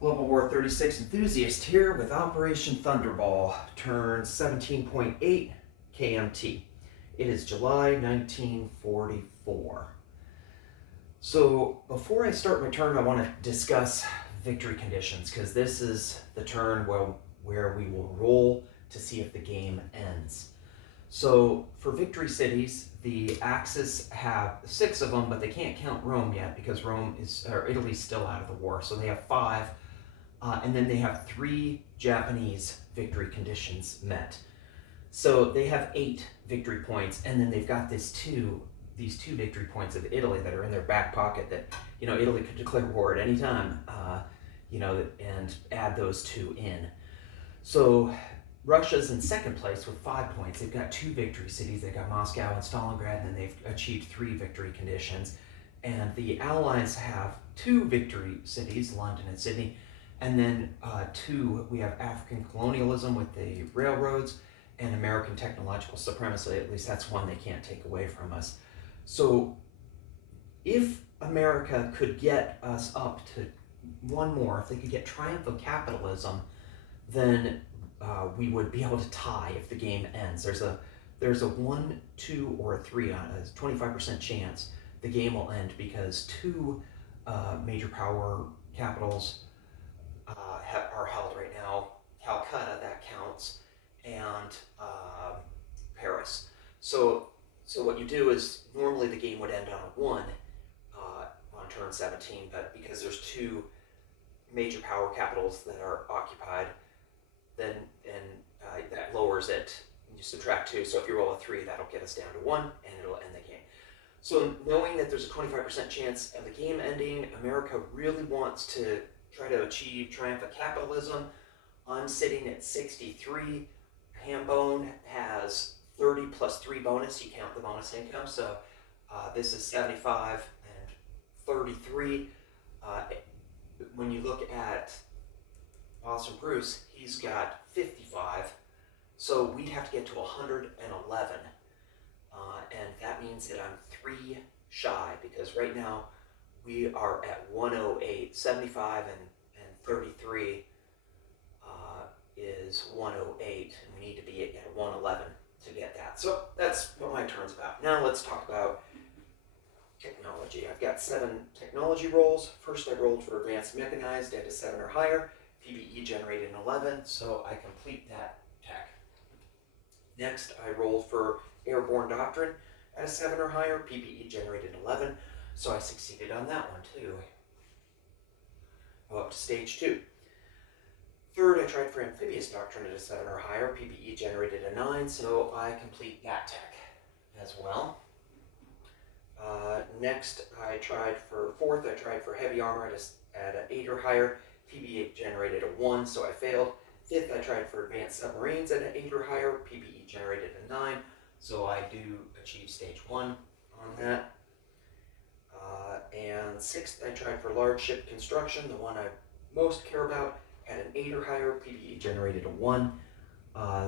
Global War 36 enthusiast here with Operation Thunderball, turn 17.8 KMT. It is July 1944. So before I start my turn, I want to discuss victory conditions, because this is the turn where we will roll to see if the game ends. So for victory cities, the Axis have 6 of them, but they can't count Rome yet because Italy's still out of the war. So they have 5. And then they have 3 Japanese victory conditions met. So they have 8 victory points, and then they've got these two victory points of Italy that are in their back pocket that, Italy could declare war at any time, and add those 2 in. So Russia's in second place with 5 points. They've got 2 victory cities. They've got Moscow and Stalingrad, and they've achieved 3 victory conditions. And the Allies have 2 victory cities, London and Sydney. And then 2, we have African colonialism with the railroads and American technological supremacy. At least that's one they can't take away from us. So if America could get us up to one more, if they could get triumph of capitalism, then we would be able to tie if the game ends. There's a 1, 2, or a 3 on a 25% chance the game will end because 2 major power capitals are held right now. Calcutta, that counts, and Paris. So what you do is normally the game would end on a 1 on turn 17, but because there's 2 major power capitals that are occupied, then that lowers it. You subtract 2, so if you roll a 3, that'll get us down to 1, and it'll end the game. So knowing that there's a 25% chance of the game ending, America really wants to try to achieve triumph of capitalism. I'm sitting at 63. Hambone has 30 plus 3 bonus. You count the bonus income. So this is 75 and 33. When you look at Awesome Bruce, he's got 55. So we'd have to get to 111. And that means that I'm 3 shy, because right now we are at 108, 75 and 33 is 108, and we need to be at 111 to get that. So that's what my turn's about. Now let's talk about technology. I've got 7 technology rolls. First I rolled for advanced mechanized at a 7 or higher. PBE generated an 11, so I complete that tech. Next I rolled for airborne doctrine at a 7 or higher. PBE generated an 11. So I succeeded on that one too. Go up to stage 2. Third, I tried for amphibious doctrine at a 7 or higher. PBE generated a 9, so I complete that tech as well. Next, I tried for heavy armor at an 8 or higher. PBE generated a 1, so I failed. Fifth, I tried for advanced submarines at an 8 or higher. PBE generated a 9, so I do achieve stage 1 on that. And sixth, I tried for large ship construction, the one I most care about, at an 8 or higher. PBE generated a 1.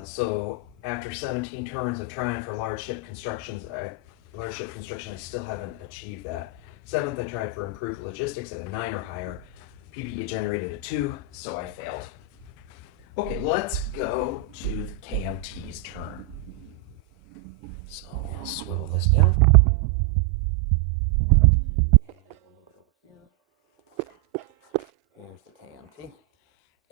So after 17 turns of trying for large ship construction, I still haven't achieved that. Seventh, I tried for improved logistics at a 9 or higher. PBE generated a 2, so I failed. Okay, let's go to the KMT's turn. So I'll swivel this down. Here's the KMT.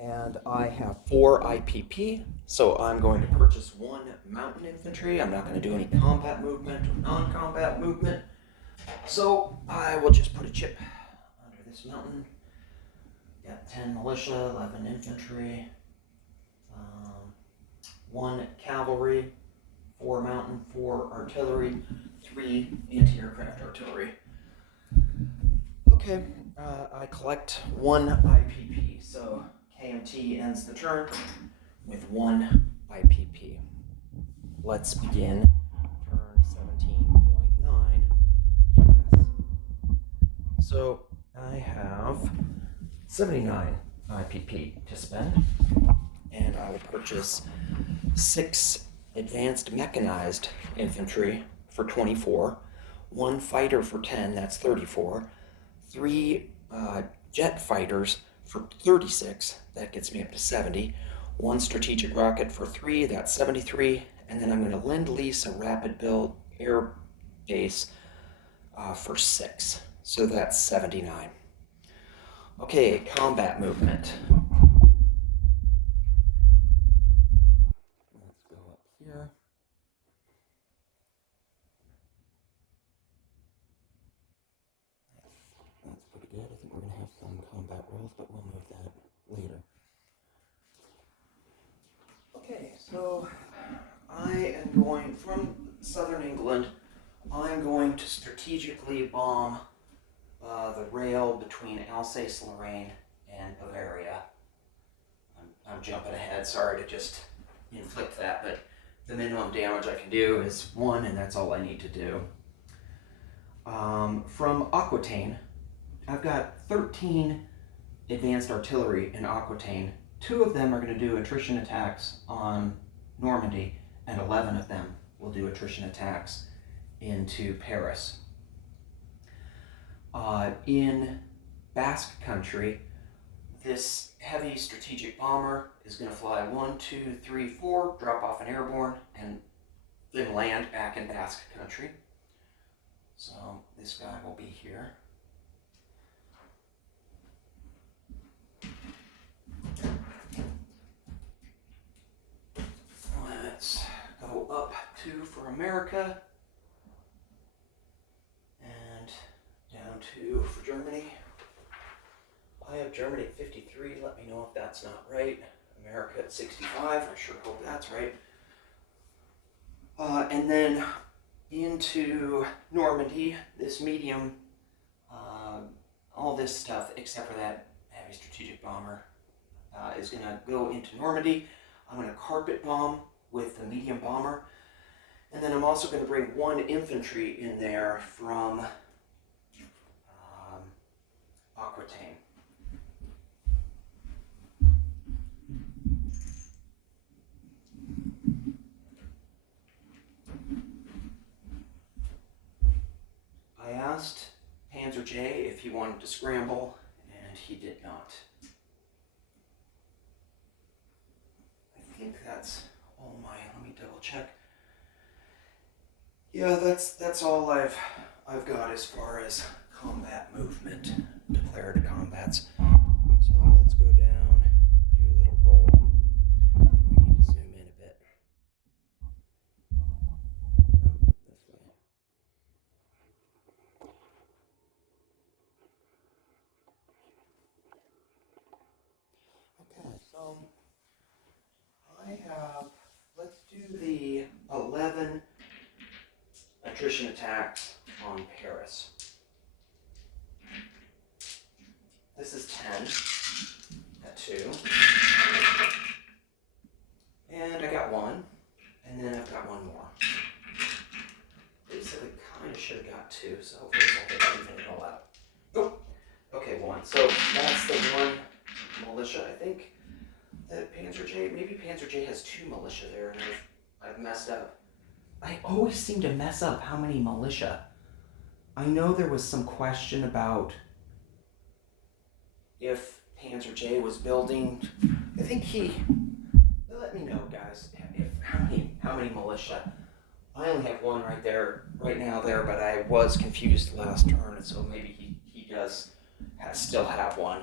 And I have 4 IPP, so I'm going to purchase 1 mountain infantry. I'm not going to do any combat movement or non-combat movement. So I will just put a chip under this mountain. Got 10 militia, 11 infantry, 1 cavalry, 4 mountain, 4 artillery, 3 anti-aircraft artillery. Okay, I collect 1 IPP, so KMT ends the turn with 1 IPP. Let's begin turn 17.9 US. So I have 79 IPP to spend, and I will purchase 6 advanced mechanized infantry for 24, 1 fighter for 10, that's 34, 3 jet fighters for 36, that gets me up to 70. One strategic rocket for 3, that's 73. And then I'm going to lend lease a rapid build air base for 6, so that's 79. Okay, combat movement. Let's go up here. That's pretty good. I think we're going to have some combat rolls, but we'll move that later. Okay, so I am going from southern England. I'm going to strategically bomb the rail between Alsace-Lorraine and Bavaria. I'm jumping ahead, sorry to just inflict that, but the minimum damage I can do is 1, and that's all I need to do. From Aquitaine, I've got 13 advanced artillery in Aquitaine. 2 of them are going to do attrition attacks on Normandy, and 11 of them will do attrition attacks into Paris. In Basque Country, this heavy strategic bomber is going to fly 1, 2, 3, 4, drop off an airborne, and then land back in Basque Country. So this guy will be here. Let's go up 2 for America, and down 2 for Germany. I have Germany at 53, let me know if that's not right. America at 65, I sure hope that's right. And then into Normandy, this medium, all this stuff except for that heavy strategic bomber is going to go into Normandy. I'm going to carpet bomb with the medium bomber, and then I'm also going to bring 1 infantry in there from Aquitaine. I asked Panzer J if he wanted to scramble, and he did not. I think that's all mine. Let me double check. Yeah, that's all I've got as far as combat movement, declared combats. So let's go down, do a little roll. I think we need to zoom in a bit. Oh, this way. Okay, so I have, let's do the 11 attrition attacks on Paris. This is 10 at 2. And I got 1. And then I've got 1 more. Basically, kind of should have got 2, so hopefully I'll even it all out. Oh, okay, 1. So that's the 1 militia. I think that Panzer J, maybe Panzer J has 2 militia there, and I've messed up. I always seem to mess up how many militia. I know there was some question about if Panzer J was building. I think let me know, guys, if how many militia. I only have 1 right there, right now there, but I was confused last turn, and so maybe he does still have 1.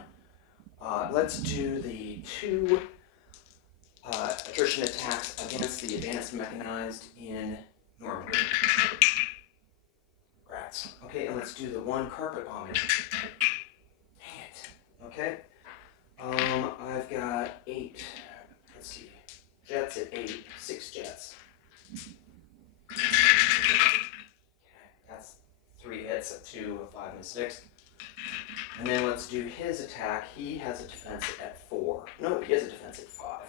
Let's do the 2 attrition attacks against the advanced mechanized in Normandy. Rats. Okay, and let's do the 1 carpet bombing. Dang it. Okay. I've got 8. Let's see. Jets at 8. 6 jets. Okay, that's 3 hits, a 2, a 5, and a 6. And then let's do his attack. He has a defense at 4. No, he has a defense at 5.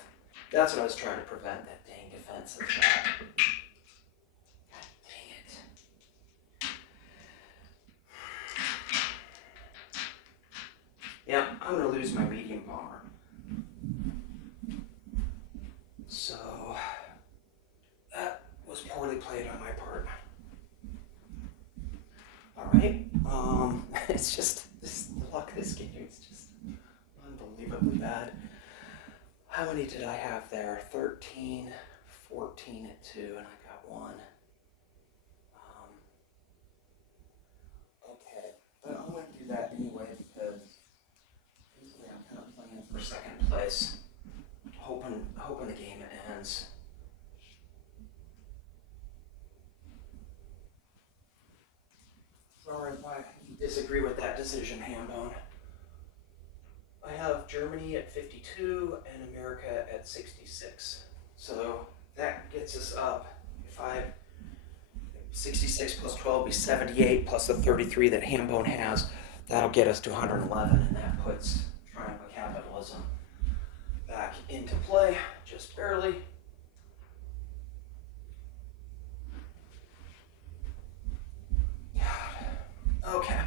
That's what I was trying to prevent, that dang defensive attack. God dang it. Yeah, I'm going to lose my medium bomber. So, that was poorly played on my part. Alright, it's just, the luck of this game is just unbelievable. unbelievably bad. How many did I have there? 13, 14 at 2, and I got 1. Okay, but I'm going to do that anyway because usually I'm kind of playing for second place, hoping the game ends. Sorry if I disagree with that decision, Hambone. I have Germany at 52 and America at 66. So that gets us up. 66 plus 12 will be 78 plus the 33 that Hambone has. That'll get us to 111, and that puts triumph of capitalism back into play just barely. God. Okay.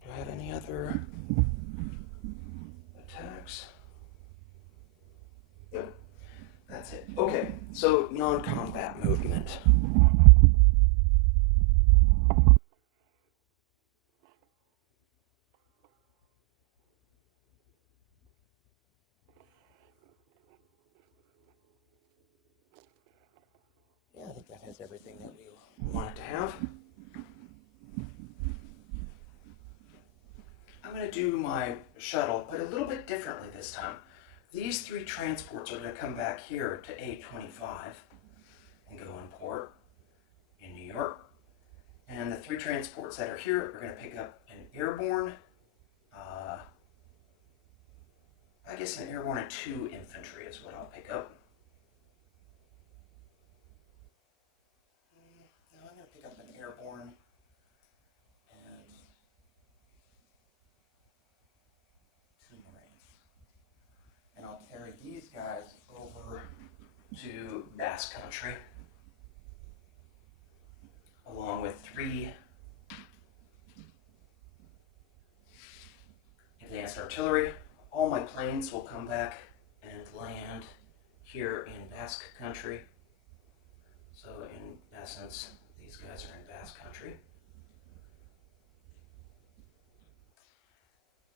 Do I have any other attacks? Yep. That's it. Okay. So non-combat movement. Yeah, I think that has everything that we want it to have. I'm going to do my shuttle, but a little bit differently this time. These 3 transports are going to come back here to A25 and go in port in New York. And the 3 transports that are here are going to pick up an airborne, I guess an airborne and 2 infantry is what I'll pick up. No, I'm going to pick up an airborne and 2 Marines. And I'll carry these guys over to Basque Country, along with 3 advanced artillery. All my planes will come back and land here in Basque Country. So in essence, these guys are in Basque Country.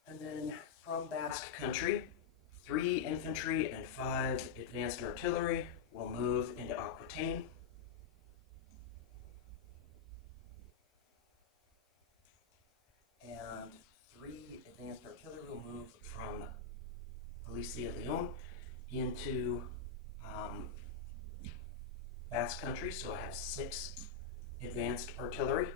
And then from Basque Country, 3 infantry and 5 advanced artillery will move into Aquitaine. And 3 advanced artillery will move from Galicia Leon into Basque Country. So I have 6 advanced artillery.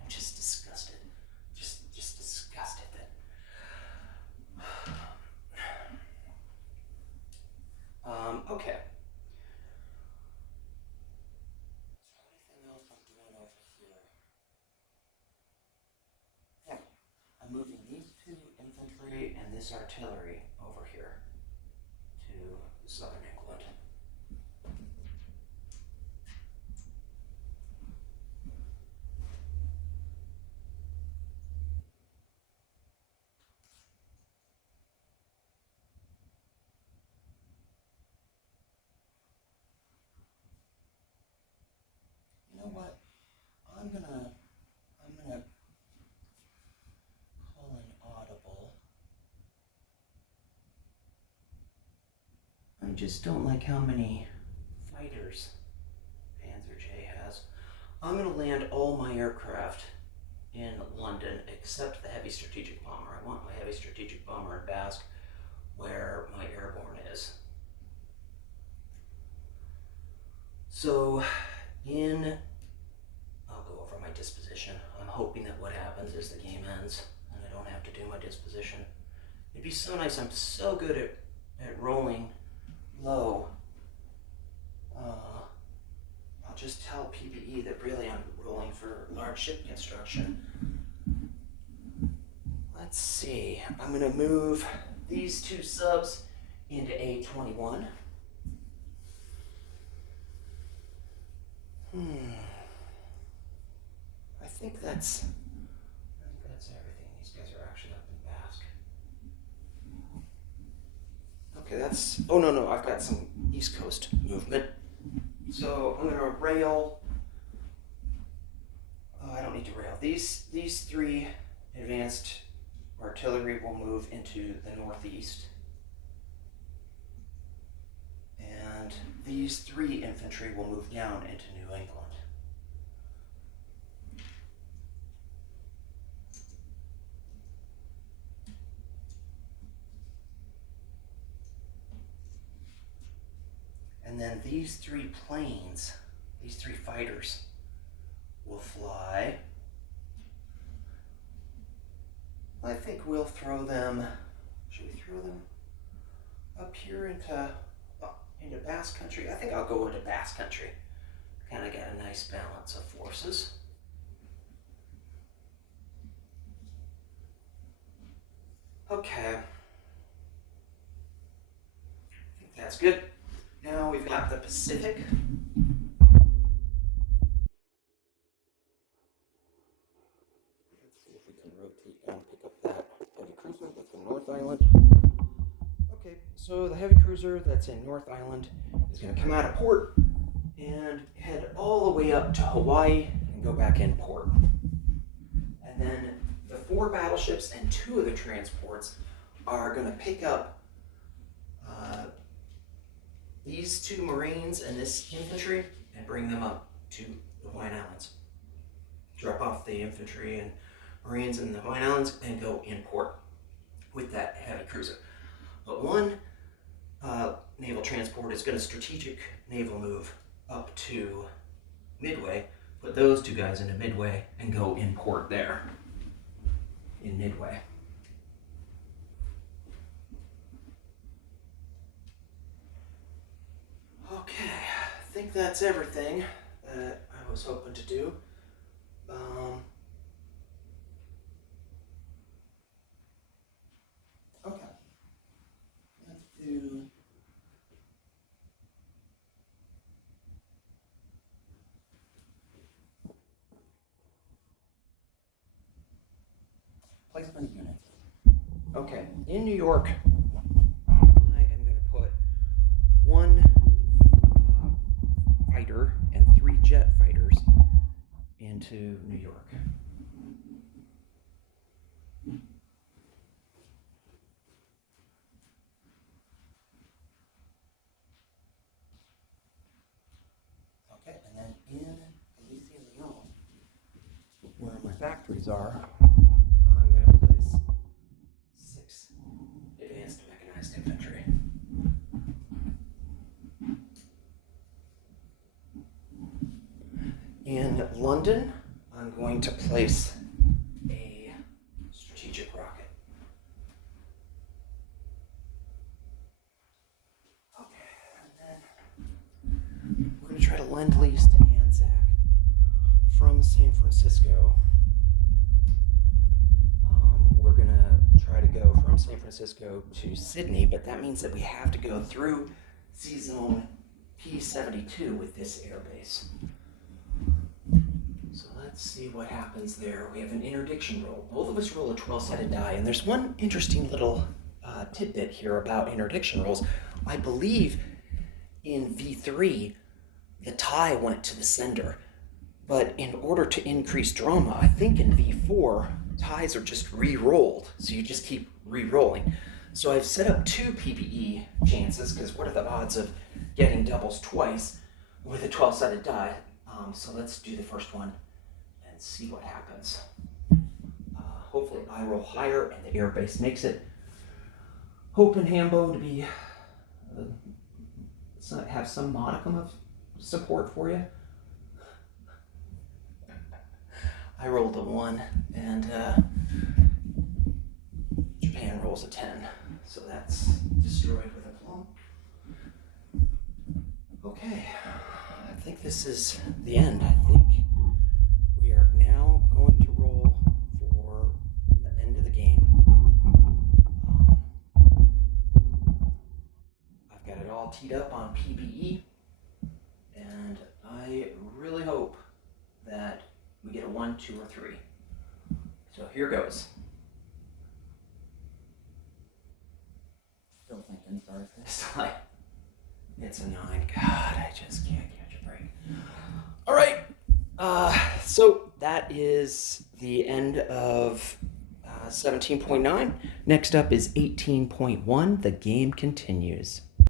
I'm just disgusted. Just disgusted that. Okay. Is there anything else I'm doing over here? Yeah. I'm moving these 2 infantry and this artillery over here to southern England. You know what? I'm gonna call an audible. I just don't like how many fighters Panzer J has. I'm gonna land all my aircraft in London except the heavy strategic bomber. I want my heavy strategic bomber in Basque where my airborne is. So I'll go over my disposition. I'm hoping that what happens is the game ends and I don't have to do my disposition. It'd be so nice. I'm so good at rolling low. I'll just tell PBE that really I'm rolling for large ship construction. Let's see. I'm going to move these 2 subs into A21. I think that's everything. These guys are actually up in Basque. Okay, that's... Oh, no, I've got some East Coast movement. rail. Oh, I don't need to rail. These three advanced artillery will move into the northeast. And these three infantry will move down into New England. And then these three planes, these three fighters, will fly. I think we'll throw them, should we throw them up here into Basque Country? I think I'll go into Basque Country. Kind of get a nice balance of forces. Okay. I think that's good. Now we've got the Pacific. Let's see if we can rotate and pick up that heavy cruiser that's in North Island. Okay, so the heavy cruiser that's in North Island is going to come out of port and head all the way up to Hawaii and go back in port. And then the 4 battleships and 2 of the transports are going to pick up these 2 Marines and this infantry and bring them up to the Hawaiian Islands. Drop off the infantry and Marines in the Hawaiian Islands and go in port with that heavy cruiser. But one naval transport is going to strategic naval move up to Midway, put those 2 guys into Midway and go in port there in Midway. Okay, I think that's everything that I was hoping to do. Okay, let's do placement of units. Okay, in New York, I am going to put 1 fighter and 3 jet fighters into New York. Okay, and then in Elysium, where my factories are, I'm going to place 6 advanced mechanized infantry. In London, I'm going to place a strategic rocket. Okay, and then we're going to try to lend-lease to Anzac from San Francisco. We're going to try to go from San Francisco to Sydney, but that means that we have to go through C-Zone P-72 with this airbase. So let's see what happens there. We have an interdiction roll. Both of us roll a 12-sided die, and there's one interesting little tidbit here about interdiction rolls. I believe in V3, the tie went to the sender, but in order to increase drama, I think in V4, ties are just re-rolled, so you just keep re-rolling. So I've set up 2 PPE chances, because what are the odds of getting doubles twice with a 12-sided die? So let's do the first one and see what happens. Hopefully I roll higher and the airbase makes it. Hoping Hambo to be have some modicum of support for you. I rolled a 1 and Japan rolls a 10, so that's destroyed with a plum. Okay, I think this is the end. I think we are now going to roll for the end of the game. I've got it all teed up on PBE, and I really hope that we get a 1, 2, or 3. So here goes. Still thinking, sorry for this. It's a 9. God, I just can't catch it. brain. All right. So that is the end of 17.9. Next up is 18.1. The game continues.